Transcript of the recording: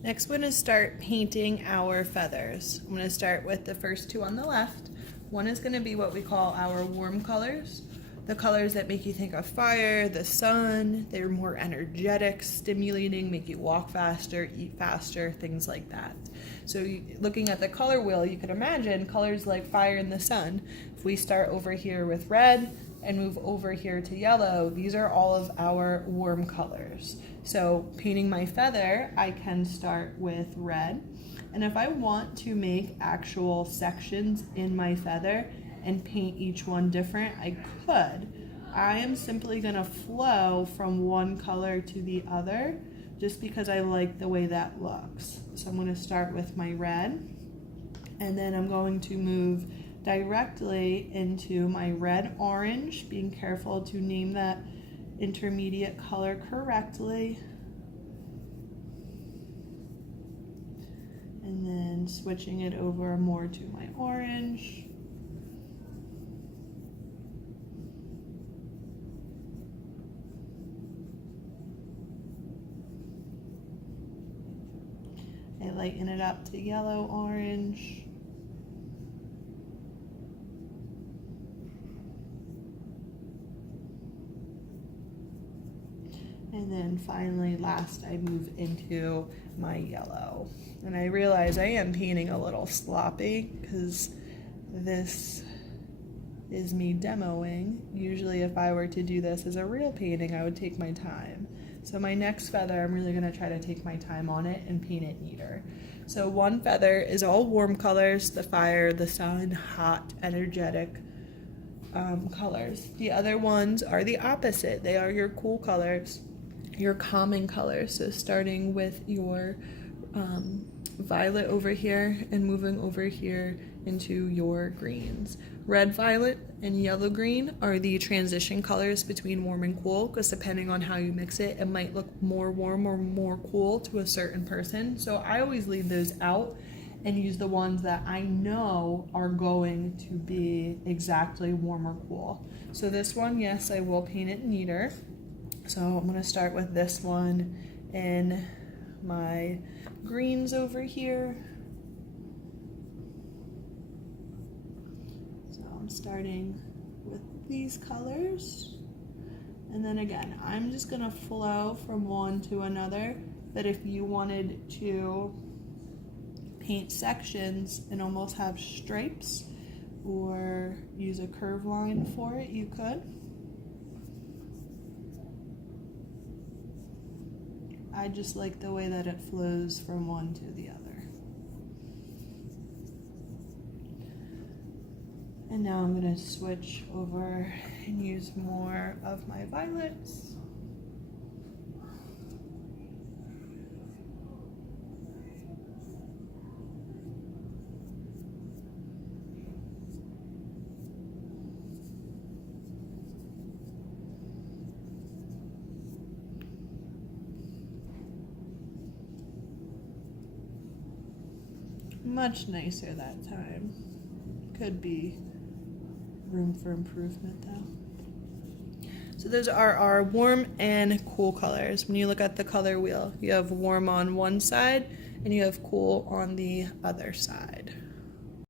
Next, we're going to start painting our feathers. I'm going to start with the first two on the left. One is going to be what we call our warm colors, the colors that make you think of fire, the sun. They're more energetic, stimulating, make you walk faster, eat faster, things like that. So looking at the color wheel, you could imagine colors like fire and the sun. If we start over here with red and move over here to yellow, these are all of our warm colors. So painting my feather, I can start with red. And if I want to make actual sections in my feather and paint each one different, I could. I am simply gonna flow from one color to the other just because I like the way that looks. So I'm gonna start with my red, and then I'm going to move directly into my red-orange, being careful to name that intermediate color correctly. And then switching it over more to my orange. I lighten it up to yellow-orange. And then finally, last, I move into my yellow. And I realize I am painting a little sloppy because this is me demoing. Usually if I were to do this as a real painting, I would take my time. So my next feather, I'm really gonna try to take my time on it and paint it neater. So one feather is all warm colors, the fire, the sun, hot, energetic colors. The other ones are the opposite. They are your cool colors, your calming colors. So starting with your violet over here and moving over here into your greens. Red, violet, and yellow green are the transition colors between warm and cool, because depending on how you mix it, it might look more warm or more cool to a certain person. So I always leave those out and use the ones that I know are going to be exactly warm or cool. So this one, yes, I will paint it neater. So I'm going to start with this one in my greens over here. So I'm starting with these colors. And then again, I'm just going to flow from one to another, that if you wanted to paint sections and almost have stripes or use a curve line for it, you could. I just like the way that it flows from one to the other. And now I'm going to switch over and use more of my violets. Much nicer that time. Could be room for improvement though. So those are our warm and cool colors. When you look at the color wheel, you have warm on one side and you have cool on the other side.